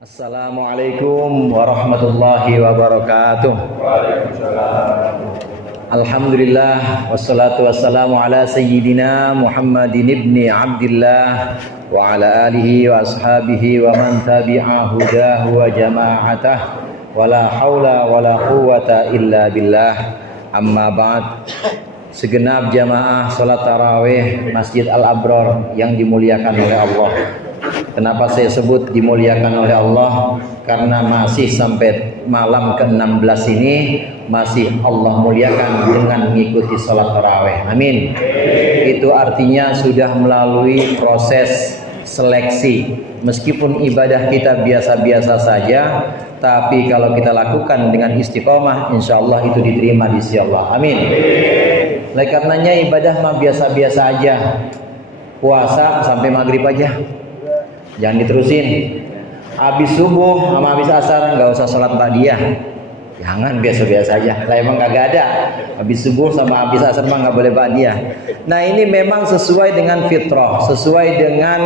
Assalamualaikum warahmatullahi wabarakatuh. Alhamdulillah wassalatu wassalamu ala sayyidina Muhammadin ibni Abdillah wa ala alihi wa ashabihi wa man tabi'a hudahu wa jama'atah wa la hawla wa la quwwata illa billah. Amma ba'd. Segenap jamaah salat tarawih Masjid Al-Abrar yang dimuliakan oleh Allah. Kenapa saya sebut dimuliakan oleh Allah? Karena masih sampai malam ke-16 ini masih Allah muliakan dengan mengikuti salat tarawih. Amin. Itu artinya sudah melalui proses seleksi. Meskipun ibadah kita biasa-biasa saja, tapi kalau kita lakukan dengan istiqomah, insya Allah itu diterima di sisi Allah. Amin. Oleh karenanya ibadah mah biasa-biasa aja. Puasa sampai maghrib aja. Jangan diterusin. Habis subuh sama habis asar nggak usah sholat ba'diyah. Jangan, biasa-biasa aja. Lah emang kagak ada. Habis subuh sama habis asar mah nggak boleh ba'diyah. Nah ini memang sesuai dengan fitrah, sesuai dengan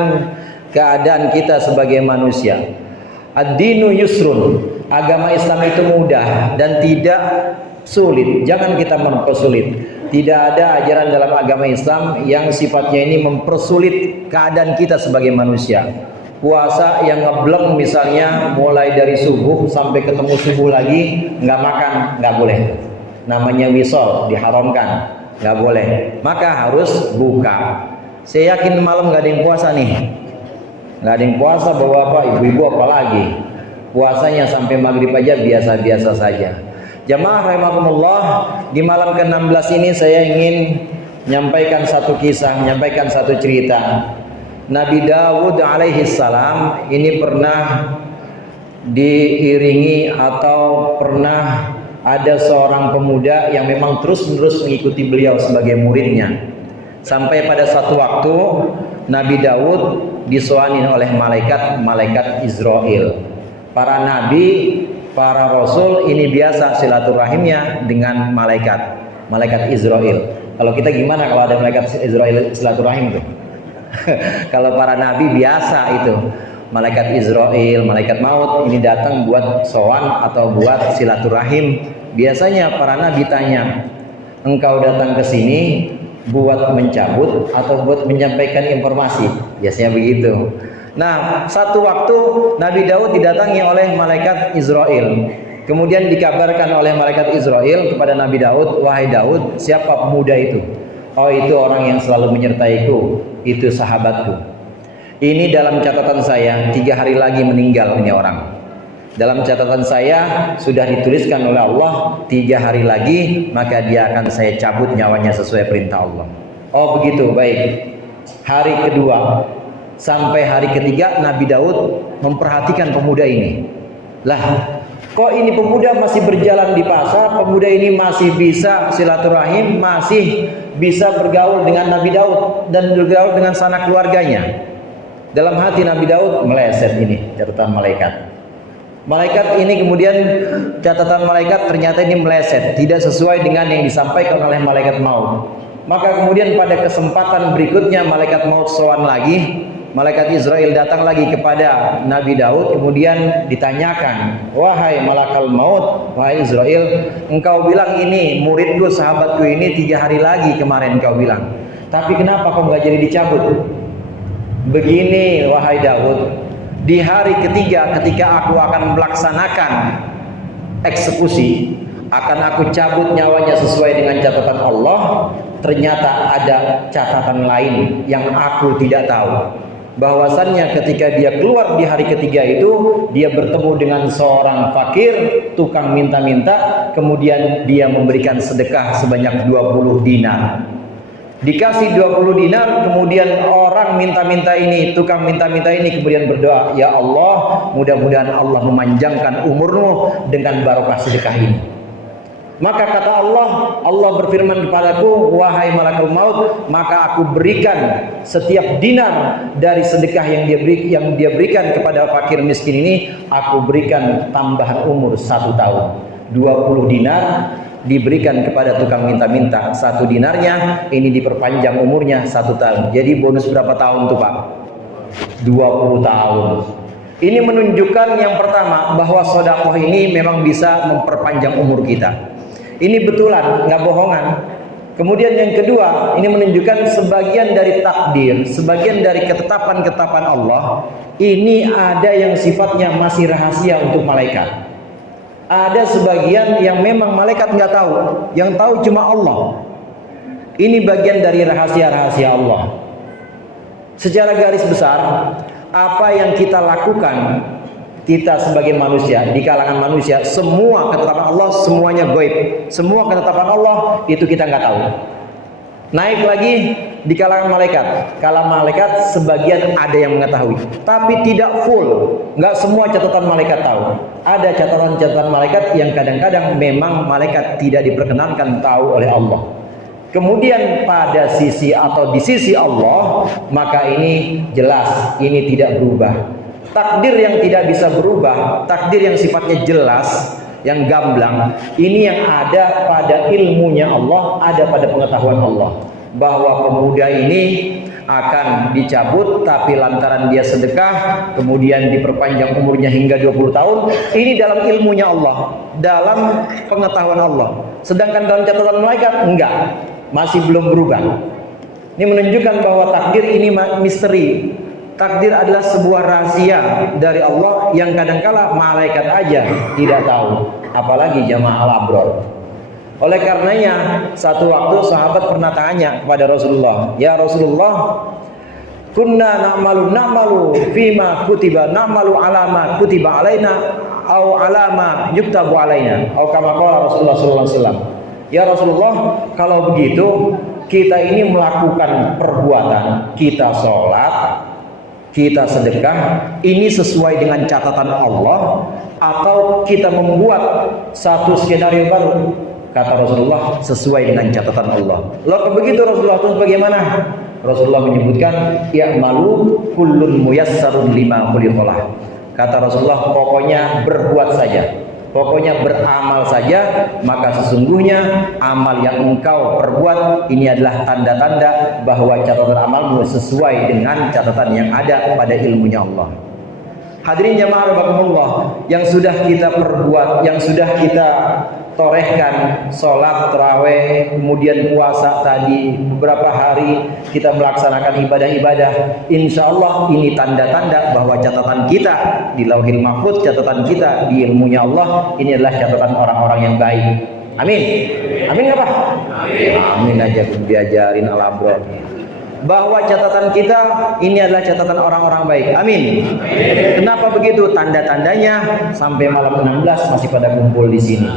keadaan kita sebagai manusia. Ad-dinu yusrun. Agama Islam itu mudah dan tidak sulit. Jangan kita mempersulit. Tidak ada ajaran dalam agama Islam yang sifatnya ini mempersulit keadaan kita sebagai manusia. Puasa yang ngebleng misalnya mulai dari subuh sampai ketemu subuh lagi nggak makan, nggak boleh. Namanya wisol, diharamkan, nggak boleh. Maka harus buka. Saya yakin malam nggak ada yang puasa nih. Nggak ada yang puasa, bawa apa? Ibu-ibu apalagi. Puasanya sampai maghrib aja biasa-biasa saja. Jamaah rahimakumullah, di malam ke-16 ini saya ingin menyampaikan satu kisah, menyampaikan satu cerita. Nabi Dawud alaihi salam ini pernah diiringi atau pernah ada seorang pemuda yang memang terus-menerus mengikuti beliau sebagai muridnya. Sampai pada satu waktu Nabi Dawud disoanin oleh malaikat Israel. Para nabi, para rasul ini biasa silaturahimnya dengan malaikat Israel. Kalau kita gimana kalau ada malaikat Israel silaturahim tuh? Kalau para nabi biasa itu malaikat Israel, malaikat maut ini datang buat sowan atau buat silaturahim. Biasanya para nabi tanya, engkau datang ke sini buat mencabut atau buat menyampaikan informasi? Biasanya begitu. Nah, satu waktu Nabi Daud didatangi oleh malaikat Israel. Kemudian dikabarkan oleh malaikat Israel kepada Nabi Daud, wahai Daud, siapa pemuda itu? Oh, itu orang yang selalu menyertaiku, itu sahabatku. Ini dalam catatan saya 3 hari lagi meninggal ini orang. Dalam catatan saya sudah dituliskan oleh Allah 3 hari lagi maka dia akan saya cabut nyawanya sesuai perintah Allah. Oh begitu, baik. Hari kedua sampai hari ketiga Nabi Daud memperhatikan pemuda ini. Lah, kok ini pemuda masih berjalan di pasar, pemuda ini masih bisa silaturahim, masih bisa bergaul dengan Nabi Daud dan bergaul dengan sanak keluarganya. Dalam hati Nabi Daud meleset ini catatan malaikat. Malaikat ini kemudian catatan malaikat ternyata ini meleset, tidak sesuai dengan yang disampaikan oleh malaikat maut. Maka kemudian pada kesempatan berikutnya malaikat maut sowan lagi. Malaikat Israel datang lagi kepada Nabi Daud, kemudian ditanyakan, wahai malakal maut, wahai Israel, engkau bilang ini muridku, sahabatku ini 3 hari lagi kemarin engkau bilang, tapi kenapa kau nggak jadi dicabut? Begini wahai Daud, di hari ketiga ketika aku akan melaksanakan eksekusi, akan aku cabut nyawanya sesuai dengan catatan Allah. Ternyata ada catatan lain yang aku tidak tahu. Bahwasannya ketika dia keluar di hari ketiga itu dia bertemu dengan seorang fakir, tukang minta-minta, kemudian dia memberikan sedekah sebanyak 20 dinar. Dikasih 20 dinar, kemudian orang minta-minta ini, tukang minta-minta ini kemudian berdoa, ya Allah, mudah-mudahan Allah memanjangkan umurmu dengan barokah sedekah ini. Maka kata Allah berfirman kepadaku, wahai malakul maut, maka aku berikan setiap dinar dari sedekah yang dia berikan kepada fakir miskin ini, aku berikan tambahan umur 1 tahun. 20 dinar diberikan kepada tukang minta-minta, 1 dinarnya ini diperpanjang umurnya 1 tahun. Jadi bonus berapa tahun tuh Pak? 20 tahun. Ini menunjukkan yang pertama bahwa sedekah ini memang bisa memperpanjang umur kita. Ini betulan, nggak bohongan. Kemudian yang kedua, ini menunjukkan sebagian dari takdir, sebagian dari ketetapan-ketetapan Allah. Ini ada yang sifatnya masih rahasia untuk malaikat. Ada sebagian yang memang malaikat nggak tahu, yang tahu cuma Allah. Ini bagian dari rahasia-rahasia Allah. Secara garis besar, apa yang kita lakukan, kita sebagai manusia, di kalangan manusia, semua ketetapan Allah semuanya gaib. Semua ketetapan Allah itu kita nggak tahu. Naik lagi di kalangan malaikat. Kalau malaikat sebagian ada yang mengetahui, tapi tidak full. Nggak semua catatan malaikat tahu. Ada catatan-catatan malaikat yang kadang-kadang memang malaikat tidak diperkenankan tahu oleh Allah. Kemudian pada sisi atau di sisi Allah, maka ini jelas, ini tidak berubah. Takdir yang tidak bisa berubah, takdir yang sifatnya jelas, yang gamblang, ini yang ada pada ilmunya Allah, ada pada pengetahuan Allah. Bahwa pemuda ini akan dicabut, tapi lantaran dia sedekah, kemudian diperpanjang umurnya hingga 20 tahun. Ini dalam ilmunya Allah, dalam pengetahuan Allah. Sedangkan dalam catatan malaikat, enggak, masih belum berubah. Ini menunjukkan bahwa takdir ini misteri. Takdir adalah sebuah rahasia dari Allah yang kadangkala malaikat aja tidak tahu, apalagi jamaah al-abror. Oleh karenanya, satu waktu sahabat pernah tanya kepada Rasulullah, "Ya Rasulullah, kunna na'malu fima kutiba, na'malu alama kutiba alaina au alama yuktabu alaina." Atau kama qala Rasulullah sallallahu alaihi wasallam. "Ya Rasulullah, kalau begitu kita ini melakukan perbuatan, kita sholat, kita sedekah, ini sesuai dengan catatan Allah atau kita membuat satu skenario baru?" Kata Rasulullah, sesuai dengan catatan Allah. Lalu begitu Rasulullah, terus bagaimana? Rasulullah menyebutkan, "Ya'malu kullun muyassarun lima khuliqalah." Kata Rasulullah, pokoknya berbuat saja, pokoknya beramal saja, maka sesungguhnya amal yang engkau perbuat ini adalah tanda-tanda bahwa catatan amalmu sesuai dengan catatan yang ada pada ilmunya Allah. Hadirin jamaah rahimakumullah, yang sudah kita perbuat, yang sudah kita torehkan, sholat, taraweh, kemudian puasa tadi, beberapa hari kita melaksanakan ibadah-ibadah, insya Allah ini tanda-tanda bahwa catatan kita di Lauhil Mahfuz, catatan kita di ilmunya Allah, ini adalah catatan orang-orang yang baik. Amin. Amin apa? Amin. Amin aja diajarin al-abror. Bahwa catatan kita ini adalah catatan orang-orang baik. Amin. Amin. Kenapa begitu? Tanda-tandanya sampai malam 16 masih pada kumpul di sini.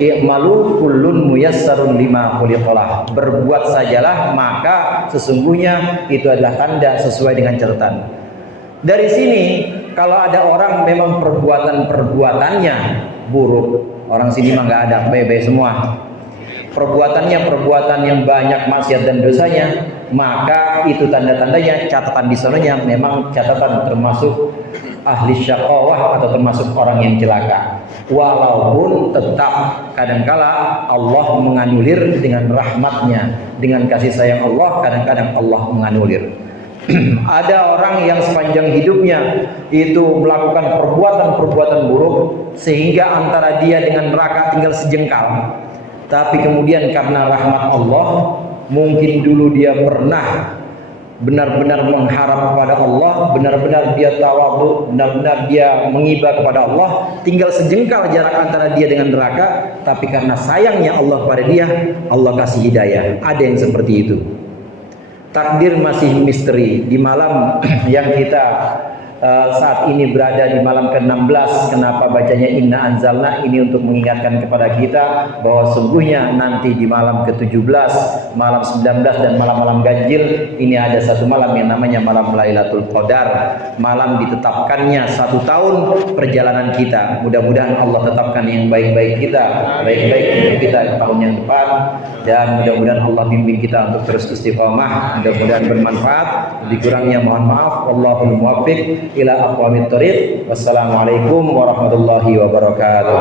I'malu kullun muyassarun lima khuliqalah. Berbuat sajalah, maka sesungguhnya itu adalah tanda sesuai dengan catatan. Dari sini kalau ada orang memang perbuatannya buruk, orang sini mah nggak ada, baik-baik semua. Perbuatannya perbuatan yang banyak maksiat dan dosanya, maka itu tanda-tandanya catatan di sananya memang catatan termasuk ahli syaqawah atau termasuk orang yang celaka. Walaupun tetap kadangkala Allah menganulir dengan rahmatnya, dengan kasih sayang Allah, kadang-kadang Allah menganulir. Ada orang yang sepanjang hidupnya itu melakukan perbuatan-perbuatan buruk sehingga antara dia dengan neraka tinggal sejengkal. Tapi kemudian karena rahmat Allah, mungkin dulu dia pernah benar-benar mengharap kepada Allah, benar-benar dia tawadhu, benar-benar dia mengiba kepada Allah, tinggal sejengkal jarak antara dia dengan neraka, tapi karena sayangnya Allah pada dia, Allah kasih hidayah. Ada yang seperti itu. Takdir masih misteri. Di malam yang kita saat ini berada di malam ke-16, kenapa bacanya Inna Anzalna? Ini untuk mengingatkan kepada kita bahwa sungguhnya nanti di malam ke-17, malam 19 dan malam-malam ganjil ini ada satu malam yang namanya malam Lailatul Qadar. Malam ditetapkannya 1 tahun perjalanan kita. Mudah-mudahan Allah tetapkan yang baik-baik kita, baik-baik untuk kita di tahun yang depan, dan mudah-mudahan Allah bimbing kita untuk terus istiqamah, mudah-mudahan bermanfaat. Dikurangnya mohon maaf. Wallahul muwaffiq ila aqwamit thoriq. Wassalamualaikum warahmatullahi wabarakatuh.